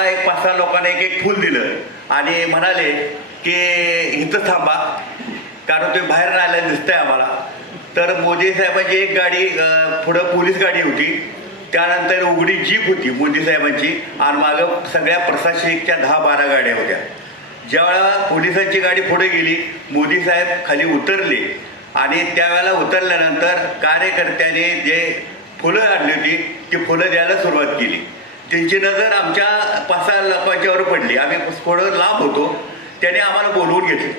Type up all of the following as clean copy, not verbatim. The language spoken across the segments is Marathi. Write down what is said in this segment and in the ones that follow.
आम्हाला एक 5-6 लोकांना एक एक फूल दिलं आणि म्हणाले की इथं थांबा, कारण तुम्ही बाहेर राहायला दिसतंय आम्हाला. तर मोदी साहेबांची एक गाडी पुढं पोलीस गाडी होती, त्यानंतर उघडी जीप होती मोदी साहेबांची, आणि मागं सगळ्या प्रशासकीच्या 10-12 गाड्या होत्या. ज्यावेळेला पोलिसांची गाडी पुढे गेली, मोदी साहेब खाली उतरले आणि त्यावेळेला उतरल्यानंतर कार्यकर्त्यांनी जे फुलं आणली होती ती फुलं द्यायला सुरुवात केली. त्यांची नजर आमच्या 5-6 लोकांच्यावर पडली. आम्ही थोडं लांब होतो, त्याने आम्हाला बोलवून घेतले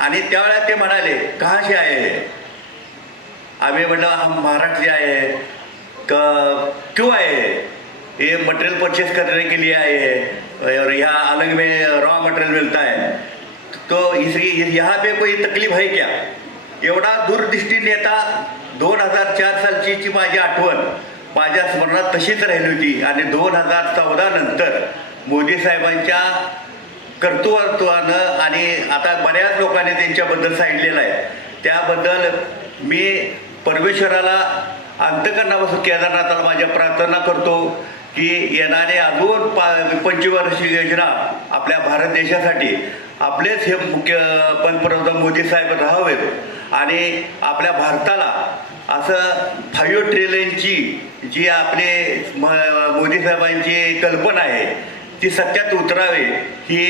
आणि त्यावेळेला ते म्हणाले कहाँ से आए हैं. आम्ही म्हटलं हम महाराष्ट्र से आए हैं. क्यों आए हैं. ये मटेरियल परचेस करने के लिए आए हैं और यहाँ अलग में रॉ मटेरियल मिलता है, तो इसलिए यहाँ पे कोई तकलीफ है क्या. एवढा दूरदृष्टी नेता 2004 सालची जी माझी आठवण माझ्या स्मरणात तशीच राहिली होती. आणि 2014 नंतर मोदी साहेबांच्या कर्तृत्वानं आणि आता बऱ्याच लोकांनी त्यांच्याबद्दल सांगितलेलं आहे, त्याबद्दल मी परमेश्वराला अंतकरणापासून केदारनाथाला माझ्या प्रार्थना करतो की येणारे अजून 25 वर्षी योजना आपल्या भारत देशासाठी आपलेच हे मुख्य पंतप्रधान मोदी साहेब राहावेत आणि आपल्या भारताला असं 5 ट्रिलियनची जी आपले मोदी साहेबांची कल्पना आहे ती सत्यात उतरावे ही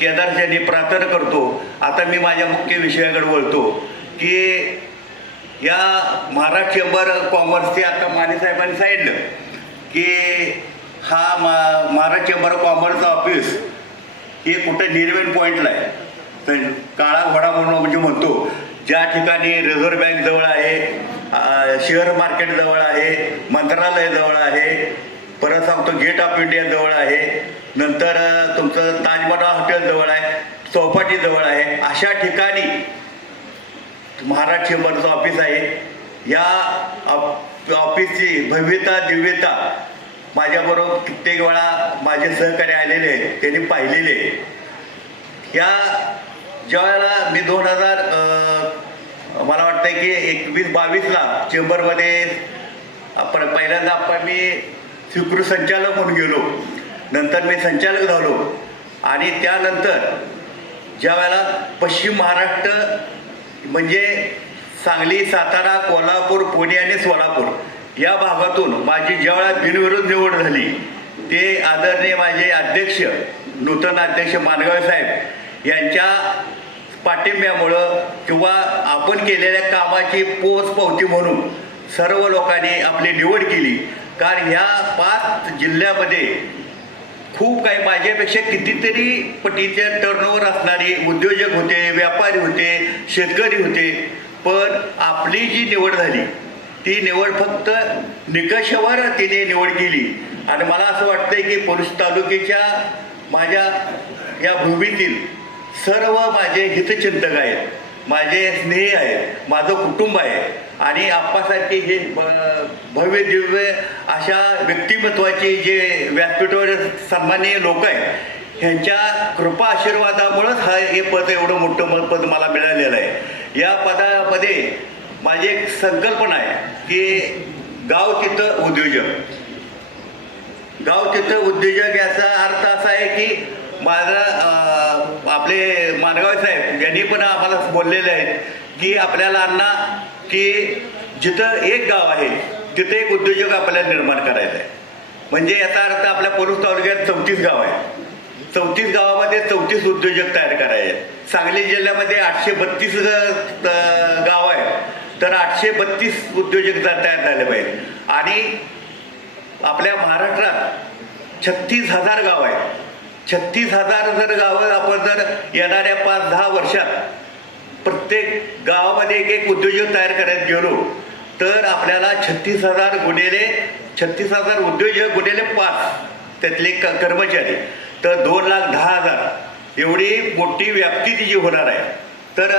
केदारच्यांनी प्रार्थना करतो. आता मी माझ्या मुख्य विषयाकडे वळतो की या महाराष्ट्र चेंबर कॉमर्सचे आता माने साहेबांनी सांगितलं की हा महाराष्ट्र चेंबर कॉमर्सचं ऑफिस हे कुठं निर्वेन पॉईंटला आहे, तर काळा घोडा म्हणून म्हणजे म्हणतो, ज्या ठिकाणी रिझर्व्ह बँक जवळ आहे, शेअर मार्केट जवळ आहे, मंत्रालय जवळ आहे, परत सांगतो गेट ऑफ इंडिया जवळ आहे, नंतर तुमचं ताजमहल हॉटेल जवळ आहे, चौपाटी जवळ आहे, अशा ठिकाणी महाराष्ट्र चेंबरचं ऑफिस आहे. या ऑफिसची भव्यता दिव्यता माझ्याबरोबर कित्येक वेळा माझे सहकारी आलेले आहेत, त्यांनी पाहिलेले. या ज्यावेळेला मी 2000 मला वाटतं की 21-22ला चेंबरमध्ये पहिल्यांदा मी स्वीकृत संचालक म्हणून गेलो, नंतर मी संचालक झालो आणि त्यानंतर ज्या वेळेला पश्चिम महाराष्ट्र म्हणजे सांगली, सातारा, कोल्हापूर, पुणे आणि सोलापूर या भागातून माझी ज्यावेळेला बिनविरोध निवड झाली, ते आदरणीय माझे अध्यक्ष नूतन अध्यक्ष मानगावे साहेब यांच्या पाठिंब्यामुळं किंवा आपण केलेल्या कामाची पोचपावती म्हणून सर्व लोकांनी आपली निवड केली. कारण ह्या 5 जिल्ह्यामध्ये खूप काही माझ्यापेक्षा कितीतरी पटीचे टर्नओव्हर असणारे उद्योजक होते, व्यापारी होते, शेतकरी होते, पण आपली जी निवड झाली ती निवड फक्त निकषावर तिने निवड केली. आणि मला असं वाटतंय की पुरुष तालुक्याच्या माझ्या या भूमीतील सर्व माझे हितचिंतक आहेत, माझे स्नेही आहेत, माझं कुटुंब आहे आणि आप्पासारखे हे भव्य दिव्य अशा व्यक्तिमत्वाचे जे व्यासपीठावर सन्माननीय लोक आहेत, ह्यांच्या कृपा आशीर्वादामुळंच हे पद एवढं मोठं पद मला मिळालेलं आहे. या पदामध्ये माझी एक संकल्पना आहे की गाव तिथं उद्योजक, गाव तिथं उद्योजक याचा अर्थ असा आहे की माझा आपले मानगावे साहेब यांनी पण आम्हाला बोललेले आहेत की आपल्याला अण्णा की जिथं एक गाव आहे तिथं एक उद्योजक आपल्याला निर्माण करायचं आहे. म्हणजे याचा अर्थ आपल्या पुरुष तालुक्यात 34 गाव आहे, 34 गावामध्ये 34 उद्योजक तयार करायचे. सांगली जिल्ह्यामध्ये 832 गाव आहे, तर 832 उद्योजक तयार झाले पाहिजे. आणि आपल्या महाराष्ट्रात 36,000 गाव आहेत. 36,000 जर गावं आपण जर येणाऱ्या 5-10 वर्षात प्रत्येक गावामध्ये एक उद्योजक तयार करायला गेलो तर आपल्याला 36,000 गुणिले 36,000 उद्योजक गुणिले 5 त्यातले कर्मचारी तर 2,10,000 एवढी मोठी व्याप्ती तिची होणार आहे. तर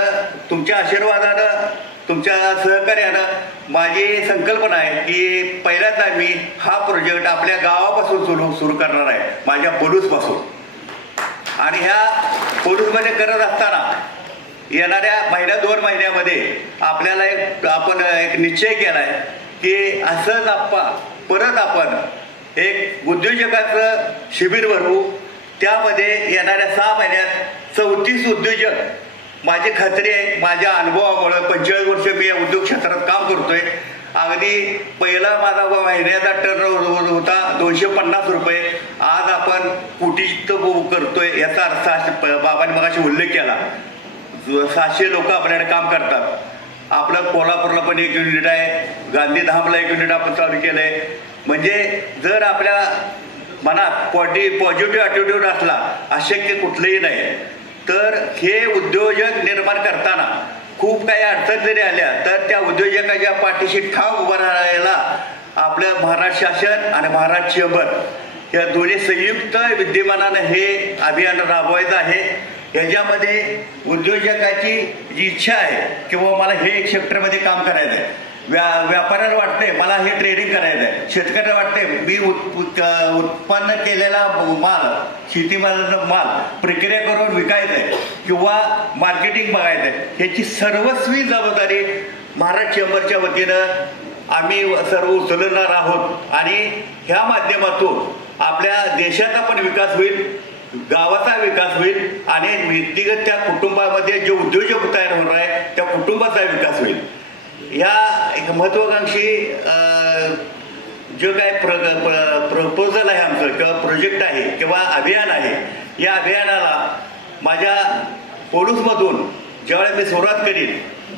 तुमच्या आशीर्वादानं, तुमच्या सहकार्यानं माझी संकल्पना आहे की पहिल्यांदा मी हा प्रोजेक्ट आपल्या गावापासून सुरू करणार आहे, माझ्या पोलूसपासून. आणि ह्या पोलूसमध्ये करत असताना येणाऱ्या 2 महिन्यामध्ये आपल्याला आपण एक निश्चय केला आहे की असंच परत आपण एक उद्योजकाचं शिबिर भरवू. त्यामध्ये येणाऱ्या 6 महिन्यात 34 उद्योजक, माझी खात्री आहे माझ्या अनुभवामुळं 45 वर्ष मी या उद्योग क्षेत्रात काम करतोय. अगदी पहिला माझा महिन्याचा टर्न होता 250 रुपये, आज आपण कोटीत करतोय. याचा अर्थ बाबांनी मगाशी उल्लेख केला 700 लोक आपल्याकडे काम करतात. आपलं कोल्हापूरला पण 1 युनिट आहे, गांधीधामला 1 युनिट आपण चालू केलं आहे. म्हणजे जर आपल्या मनात पॉझिटिव्ह ॲटिट्यूड असला, अशक्य कुठलंही नाही. तर हे उद्योजक निर्माण करताना खूप काही अडचण जरी आल्या तर त्या उद्योजकाच्या पाठीशी ठाम उभं राहायला आपलं महाराष्ट्र शासन आणि महाराष्ट्र चेंबर या दोन्ही संयुक्त विद्यमानानं हे अभियान राबवायचं आहे. ह्याच्यामध्ये उद्योजकाची जी इच्छा आहे किंवा मला हे एक सेक्टरमध्ये काम करायचं आहे, व्यापाऱ्याला वाटते मला हे ट्रेडिंग करायचं आहे, शेतकऱ्याला वाटते मी उत्पन्न केलेला माल, शेतीमालाचा माल प्रक्रिया करून विकायचं आहे किंवा मार्केटिंग बघायचं आहे, ह्याची सर्वस्वी जबाबदारी महाराष्ट्र चेंबरच्या वतीनं आम्ही सर्व उचलणार आहोत. आणि ह्या माध्यमातून आपल्या देशाचा पण विकास होईल, गावाचा विकास होईल आणि व्यक्तिगत त्या कुटुंबामध्ये जे उद्योजक तयार होणार आहे त्या कुटुंबाचा विकास होईल. या एक महत्त्वाकांक्षी जे काय प्रपोजल आहे आमचं किंवा प्रोजेक्ट आहे किंवा अभियान आहे, या अभियानाला माझ्या पोलूसमधून ज्यावेळेस मी सुरुवात करीन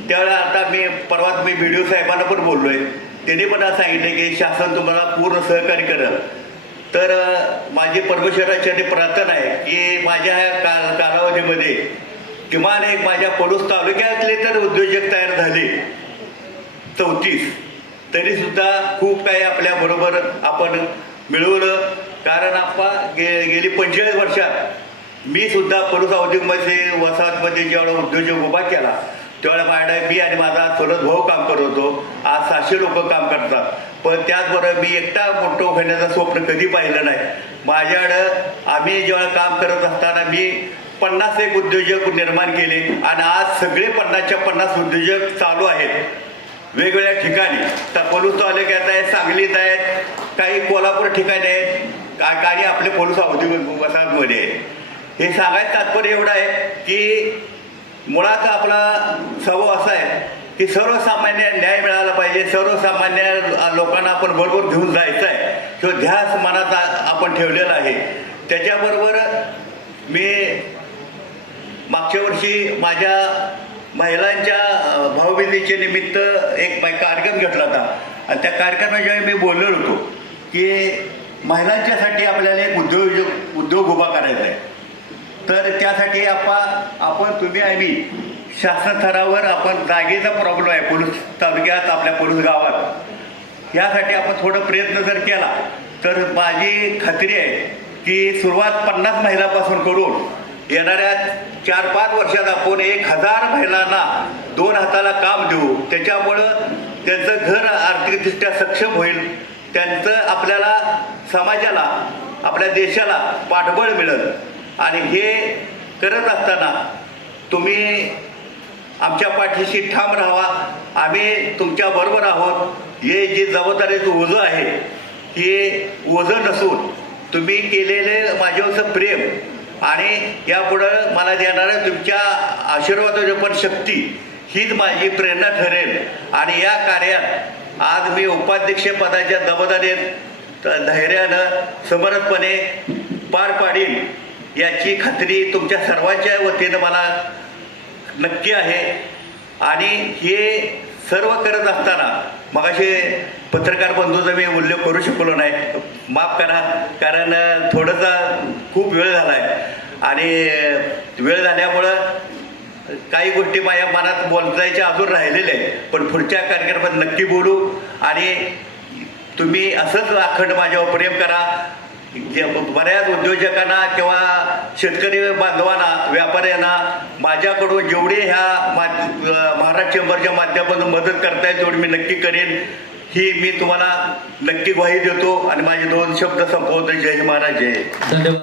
त्यावेळेला आता मी परवाच मी BDO साहेबांना पण बोललो आहे, त्यांनी पण असं सांगितलं की शासन तुम्हाला पूर्ण सहकार्य करेल. तर माझी परमेश्वराची प्रार्थना आहे की माझ्या कालावधीमध्ये किमान एक माझ्या पडूस तालुक्यातले तर उद्योजक तयार झाले 34, तरीसुद्धा खूप काही आपल्याबरोबर आपण मिळवलं. कारण आपण गेली 45 वर्षात मी सुद्धा पडूस औद्योगिकमध्ये वसाहतमध्ये ज्यावेळेला उद्योजक उभा केला त्यावेळेला माझ्याकडे मी आणि माझा चुलत भाऊ काम करत होतो. आज 700 लोक काम करतात. पण त्याचबरोबर मी एकटा मोठं होण्याचं स्वप्न कधी पाहिलं नाही. माझ्याकडं आम्ही जेव्हा काम करत असताना मी 51 उद्योजक निर्माण केले आणि आज सगळे 50च्या 50 उद्योजक चालू आहेत वेगवेगळ्या ठिकाणी. तर पलूस तालुक्यात आहेत, सांगलीत आहेत, काही कोल्हापूर ठिकाणी आहेत, काही आपले पलूस औद्योगिक वसाहतमध्ये आहे. हे सांगायचं तात्पर्य एवढं आहे की मुळात आपला स्वभाव असा आहे की सर्वसामान्य न्याय मिळाला पाहिजे, सर्वसामान्य लोकांना आपण बरोबर घेऊन जायचं आहे, तो ध्यास मनात आपण ठेवलेला आहे. त्याच्याबरोबर मी मागच्या वर्षी माझ्या महिलांच्या भाऊबीजेच्या निमित्त एक कार्यक्रम घेतला होता आणि त्या कार्यक्रमाच्या मी बोललो होतो की महिलांच्यासाठी आपल्याला एक उद्योग उभा करायचा आहे. तर त्यासाठी आपण तुम्ही आम्ही शासन स्तरावर आपण जागेचा प्रॉब्लेम आहे पलूस तालुक्यात, आपल्या पलूस गावात, यासाठी आपण थोडं प्रयत्न जर केला तर माझी खात्री आहे की सुरुवात 50 महिलांपासून करून येणाऱ्या 4-5 वर्षात आपण 1000 महिलांना 2 हाताला काम देऊ. त्याच्यामुळं त्यांचं घर आर्थिकदृष्ट्या सक्षम होईल, त्यांचं आपल्याला समाजाला, आपल्या देशाला पाठबळ मिळेल. आणि हे करत असताना तुम्ही आमच्या पाठीशी ठाम राहावा, आम्ही तुमच्या बरोबर आहोत. हे जे जबाबदारीचं ओझं आहे हे ओझं नसून तुम्ही केलेले माझ्यावरचं प्रेम आणि यापुढं मला देणाऱ्या तुमच्या आशीर्वादाची पण शक्ती हीच माझी प्रेरणा ठरेल. आणि या कार्यात आज मी उपाध्यक्ष पदाच्या जबाबदारीत धैर्यानं समर्थपणे पार पाडीन याची खात्री तुमच्या सर्वांच्या वतीनं मला नक्की आहे. आणि हे सर्व करत असताना मगाशी पत्रकार बंधूचा मी उल्लेख करू शकलो नाही, माफ करा, कारण थोडासा खूप वेळ झाला आहे आणि वेळ झाल्यामुळं काही गोष्टी माझ्या मनात बोलायच्या अजून राहिलेल्या आहेत. पण पुढच्या कार्यक्रमात नक्की बोलू आणि तुम्ही असंच अखंड माझ्यावर प्रेम करा. बऱ्याच उद्योजकांना किंवा शेतकरी बांधवांना, व्यापाऱ्यांना माझ्याकडून जेवढी ह्या महाराष्ट्र चेंबरच्या माध्यमातून मदत करता येईल तेवढी मी नक्की करेन, ही मी तुम्हाला नक्की ग्वाही देतो. आणि माझे 2 शब्द संपवतो. जय महाराज, जय. धन्यवाद.